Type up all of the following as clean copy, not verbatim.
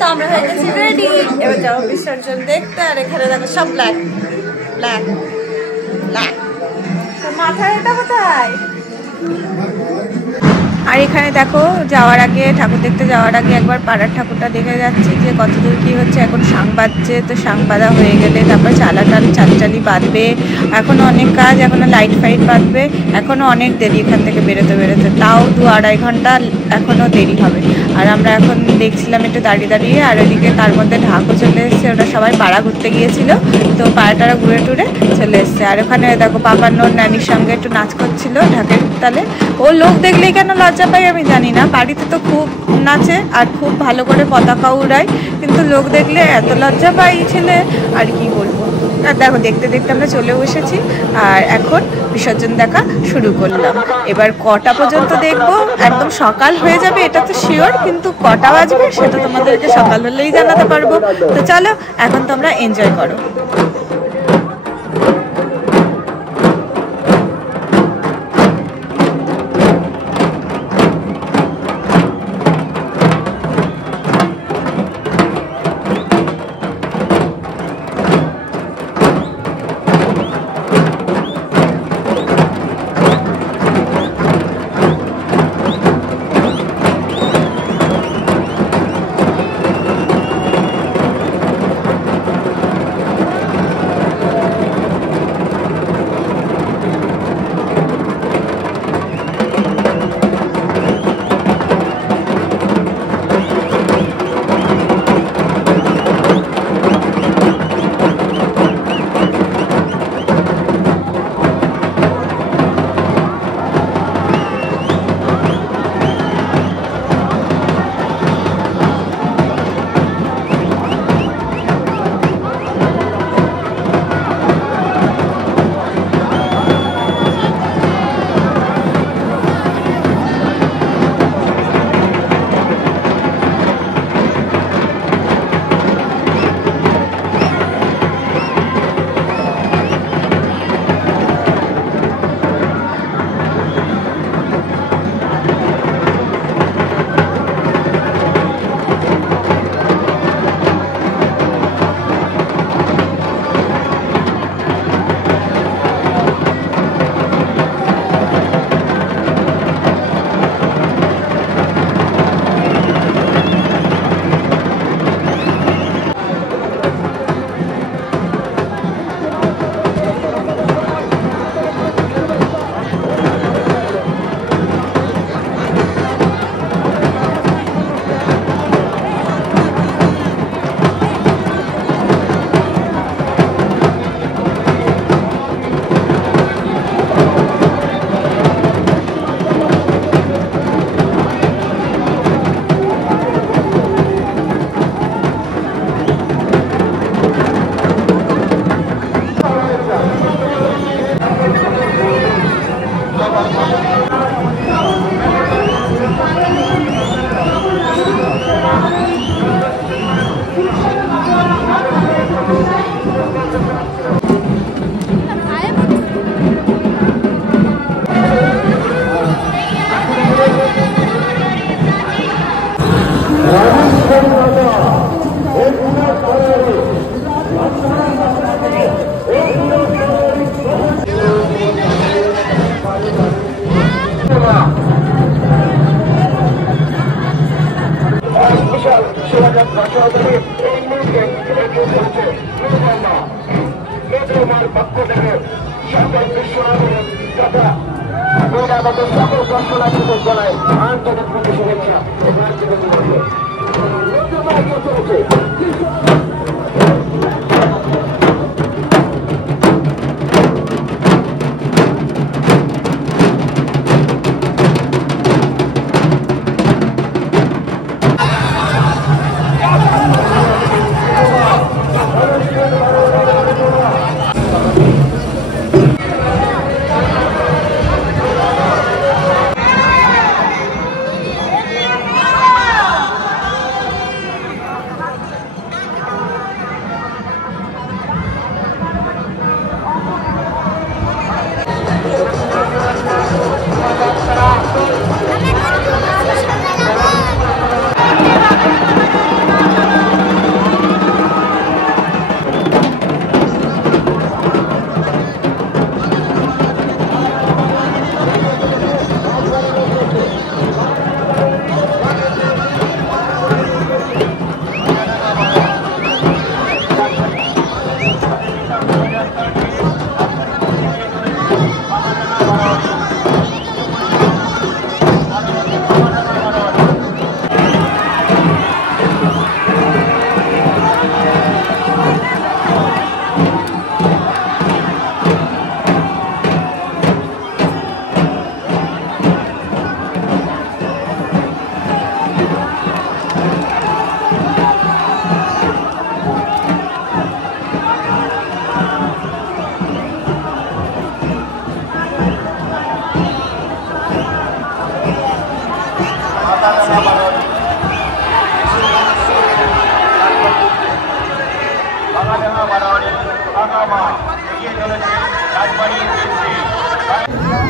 তো আমরা হয়ে গেছি রেডি, এবার যাবো বিসর্জন দেখতে। আর এখানে দেখো সব ব্ল্যাক ব্ল্যাক ব্ল্যাক। মাথায় এটা কোথায়? আর এখানে দেখো যাওয়ার আগে, ঠাকুর দেখতে যাওয়ার আগে একবার পাড়ার ঠাকুরটা দেখে যাচ্ছি যে কতদূর কী হচ্ছে। এখন শাঁখ বাজছে, তো শাঁখ বাঁধা হয়ে গেলে তারপর চালচালি বাঁধবে। এখনও অনেক কাজ, এখনও লাইট ফাইট বাঁধবে, এখনও অনেক দেরি এখান থেকে বেরোতে। তাও 2-2.5 ঘন্টা এখনও দেরি হবে। আর আমরা এখন দেখছিলাম একটু দাঁড়িয়ে, আর ওইদিকে তার মধ্যে ঢাকও চলে এসছে। ওরা সবাই পাড়া ঘুরতে গিয়েছিল, তো পাড়াটারা ঘুরে টুরে চলে এসছে। আর ওখানে দেখো পাপান্নর নানির সঙ্গে একটু নাচ করছিল ঢাকের তালে। ও লোক দেখলেই কেন লজ্জা পাই আমি জানি না, বাড়িতে তো খুব নাচে আর খুব ভালো করে পতাকাও উড়ায়, কিন্তু লোক দেখলে এত লজ্জা পাই ছেলে, আর কি বলবো। আর দেখো দেখতে আমরা চলে বসেছি, আর এখন বিসর্জন দেখা শুরু করলাম। এবার কটা পর্যন্ত দেখবো, একদম সকাল হয়ে যাবে এটা তো শিওর, কিন্তু কটা বাজবে সেটা তোমাদেরকে সকাল হলেই জানাতে পারবো। তো চলো এখন তোমরা এনজয় করো। সকল দর্শনার্থীদের জানায় আন্তরিক শুভেচ্ছা।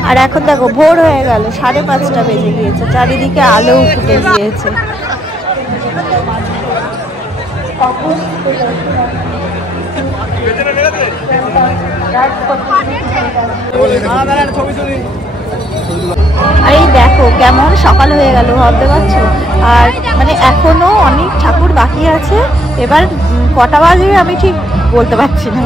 আর এখন দেখো ভোর হয়ে গেল, 5:30 বেজে গিয়েছে, চারিদিকে আলো ফুটে গিয়েছে। আর এই দেখো কেমন সকাল হয়ে গেল, ভাবতে পারছো? আর মানে এখনো অনেক ঠাকুর বাকি আছে, এবার কটা বাজে আমি ঠিক বলতে পারছি না।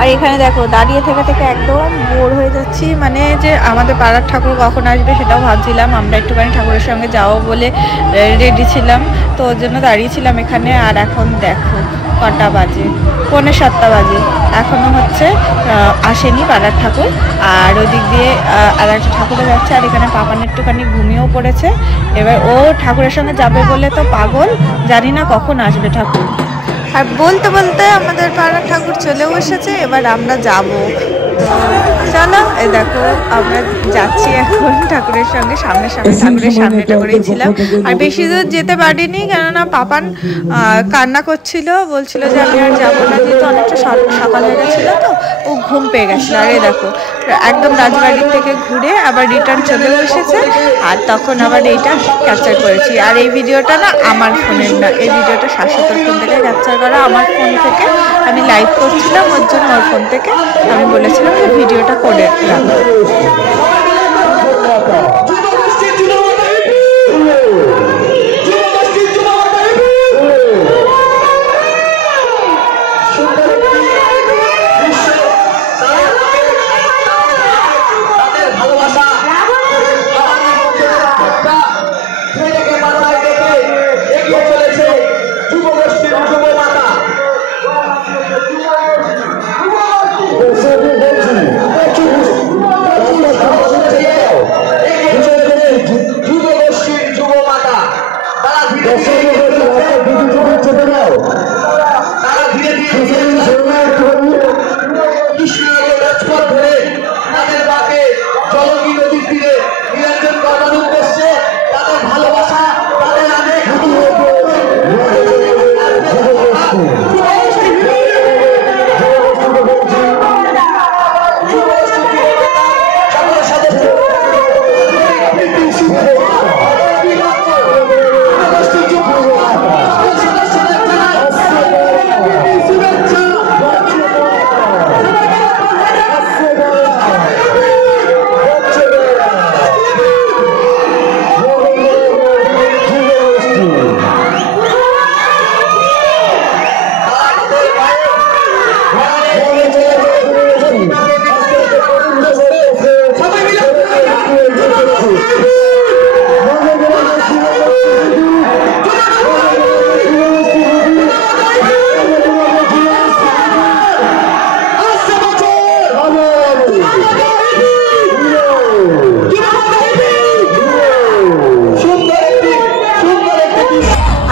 আর এখানে দেখো দাঁড়িয়ে থেকে থেকে একদম বোর হয়ে যাচ্ছি, মানে যে আমাদের পাড়ার ঠাকুর কখন আসবে সেটাও ভাবছিলাম। আমরা একটুখানি ঠাকুরের সঙ্গে যাবো বলে রেডি ছিলাম, তো ওর জন্য দাঁড়িয়েছিলাম এখানে। আর এখন দেখো কটা বাজে, 6:45 বাজে, এখনও হচ্ছে আসেনি পাড়ার ঠাকুর। আর ওই দিক দিয়ে আর একটা ঠাকুরে যাচ্ছে, আর এখানে পাপান একটুখানি ঘুমিয়েও পড়েছে। এবার ও ঠাকুরের সঙ্গে যাবে বলে তো পাগল, জানি না কখন আসবে ঠাকুর। আর বলতে বলতে আমাদের পাড়ার ঠাকুর চলেও এসেছে, এবার আমরা যাব। চলো এই দেখো আমরা যাচ্ছি এখন ঠাকুরের সঙ্গে, সামনে সামনে ঠাকুরের সামনেটা করেই ছিলাম। আর বেশি দূর যেতে পারিনি, কেননা পাপান কান্না করছিল, বলছিল যে আমি আর যাবো না, যেহেতু অনেকটা সকাল হয়ে গেছিলো, তো ও ঘুম পেয়ে গেছিলো। আর এই দেখো একদম রাজবাড়ির থেকে ঘুরে আবার রিটার্ন চলেও এসেছে, আর তখন আবার এইটা ক্যাপচার করেছি। আর এই ভিডিওটা না আমার ফোনের না, এই ভিডিওটা শাশ্বতর ফোন থেকে ক্যাপচার করা, আমার ফোন থেকে আমি লাইভ করছিলাম, ওর জন্য ওর ফোন থেকে আমি বলেছিলাম যে ভিডিওটা করে রাখো।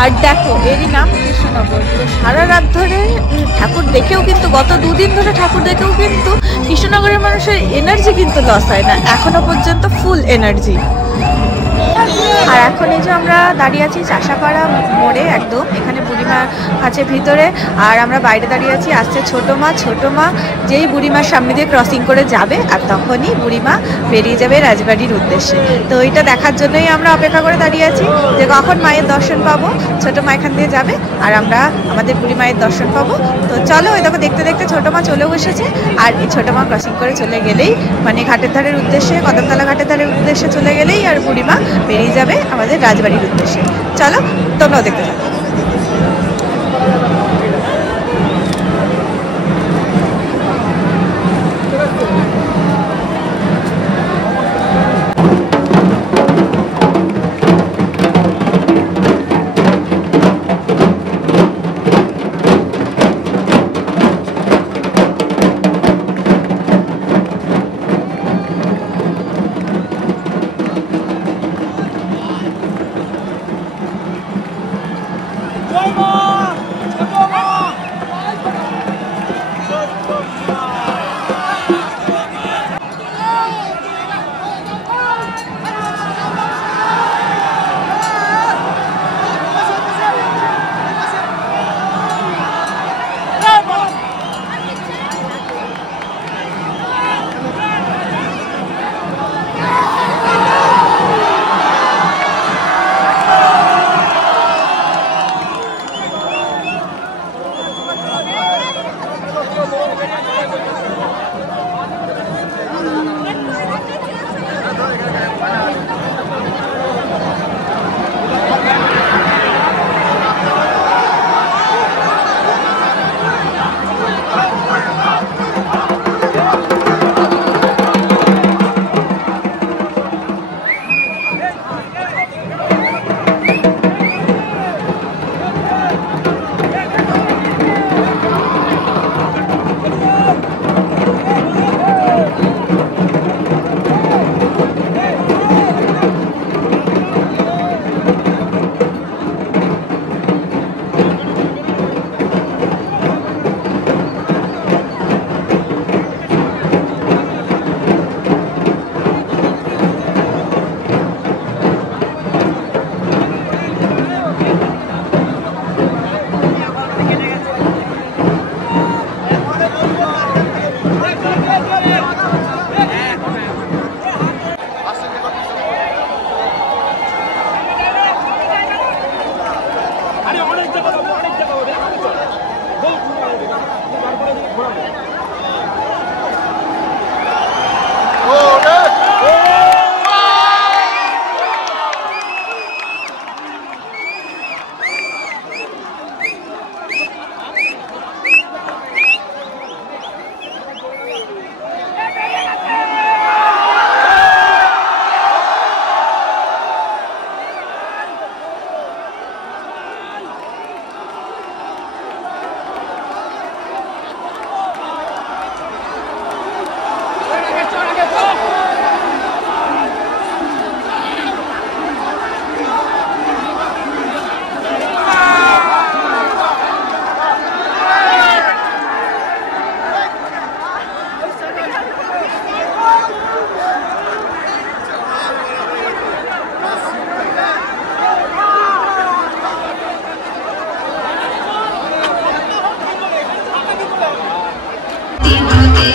আর দেখো এরই নাম কৃষ্ণনগর। তো সারা রাত ধরে ঠাকুর দেখেও কিন্তু, গত 2 দিন ধরে ঠাকুর দেখেও কিন্তু কৃষ্ণনগরের মানুষের এনার্জি কিন্তু লস হয় না, এখনো পর্যন্ত ফুল এনার্জি। আর এখন এই যে আমরা দাঁড়িয়ে আছি চাষাপাড়া মোড়ে, একদম এখানে বুড়িমা আছে ভিতরে, আর আমরা বাইরে দাঁড়িয়ে আছি। আসছে ছোটো মা যেই বুড়িমার সামনে দিয়ে ক্রসিং করে যাবে, আর তখনই বুড়িমা বেরিয়ে যাবে রাজবাড়ির উদ্দেশ্যে। তো এইটা দেখার জন্যই আমরা অপেক্ষা করে দাঁড়িয়ে আছি, যে কখন মায়ের দর্শন পাবো। ছোটো মা এখান দিয়ে যাবে আর আমরা আমাদের বুড়ি মায়ের দর্শন পাবো। তো চলো ওই দেখো দেখতে দেখতে ছোটো মা চলেও এসেছে। আর এই ছোটো মা ক্রসিং করে চলে গেলেই, মানে ঘাটের ধারের উদ্দেশ্যে, কদমতলা ঘাটের ধারের উদ্দেশ্যে চলে গেলেই আর বুড়িমা বেরিয়ে যাবে আমাদের রাজবাড়ির উদ্দেশ্যে। চলো তোমরাও দেখতে থাকো।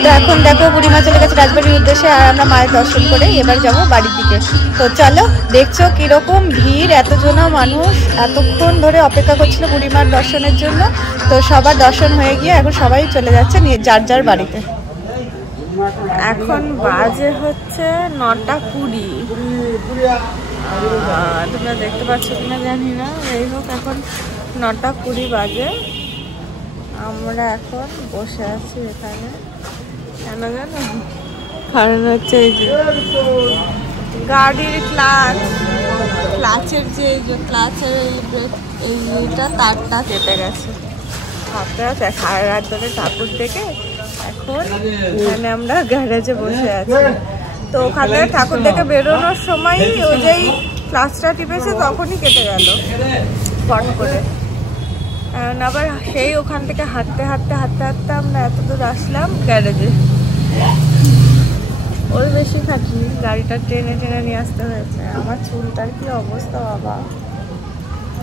তো এখন দেখো বুড়িমা চলে গেছে রাজবাড়ির উদ্দেশ্যে, আর আমরা মায়ের দর্শন করে এবার যাবো বাড়ির দিকে। তো চলো, দেখছো কিরকম ভিড়, এতজনা মানুষ এতক্ষণ ধরে অপেক্ষা করছিল বুড়িমার দর্শনের জন্য। তো সবার দর্শন হয়ে গিয়ে এখন সবাই চলে যাচ্ছে যার যার বাড়িতে। এখন বাজে হচ্ছে 9:20। তোমরা দেখতে পাচ্ছ কিনা জানি না, যাই হোক এখন 9:20 বাজে। আমরা এখন বসে আছি এখানে, কেন জানো? কারণ হচ্ছে এই যে গাড়ির ক্লাচের এইটা তারটা কেটে গেছে। সারা রাত ধরে ঠাকুর দেখে এখন এখানে আমরা গ্যারেজে বসে আছি। তো ওখানে ঠাকুর দেখে বেরোনোর সময় ও যেই ক্লাচটা টিপেছে তখনই কেটে গেল পট করে। এখন আবার সেই ওখান থেকে হাঁটতে আমরা এত দূর আসলাম গ্যারেজে। ওই বেশি খাটনি, গাড়িটা টেনে নিয়ে আসতে হয়েছে। আমার চুলটার কি অবস্থা বাবা,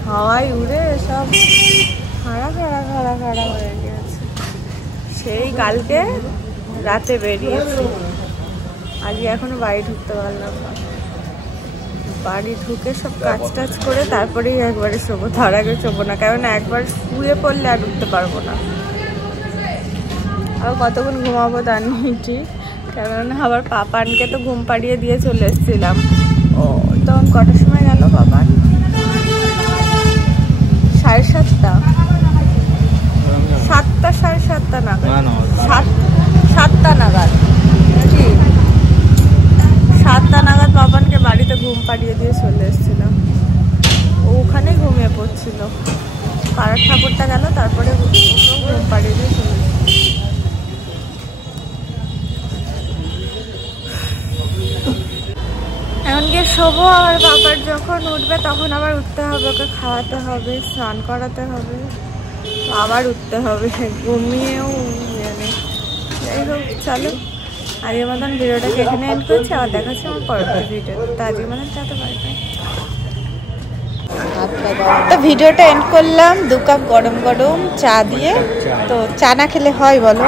হাওয়ায় উড়ে সব খাড়া হয়ে গেছে। সেই কালকে রাতে বেরিয়েছি, আজকে এখনো বাড়ি ঢুকতে পারলাম না। বাড়ি ঢুকে সব কাজ টাজ করে তারপরেই একবারে শোবো, তার আগে শোবো না, কারণ একবার শুয়ে পড়লে আর উঠতে পারবো না। আর কতক্ষণ ঘুমাবো তার নেই ঠিক, কারণ আবার পাপানকে তো ঘুম পাড়িয়ে দিয়ে চলে এসেছিলাম। ও তখন কটার সময় গেল পাপান? 7:30 7:30 নাগাদ, 7টা নাগাদ, ঠিক 7টা নাগাদ পাপানকে বাড়িতে ঘুম পাড়িয়ে দিয়ে চলে এসেছিলাম। ও ওখানেই ঘুমিয়ে পড়ছিল। পাড়ার ঠাকুরটা গেল, তারপরে ঘুম পাড়িয়ে দিয়ে চলে এসেছিল। এখন গিয়ে শোবো, আর বাবার যখন উঠবে তখন আবার উঠতে হবে, ওকে খাওয়াতে হবে, স্নান করাতে হবে, আবার উঠতে হবে, ঘুমিয়েও জানি। যাই হোক চলো, আজকের মতন ভিডিওটাকে এখানে এন্ড করছি, আবার দেখাচ্ছি আমার পরবর্তী ভিডিও। তো আজকের মতন চাতে পারি। তো ভিডিওটা এন্ড করলাম 2 কাপ গরম চা দিয়ে। তো চা না খেলে হয় বলো?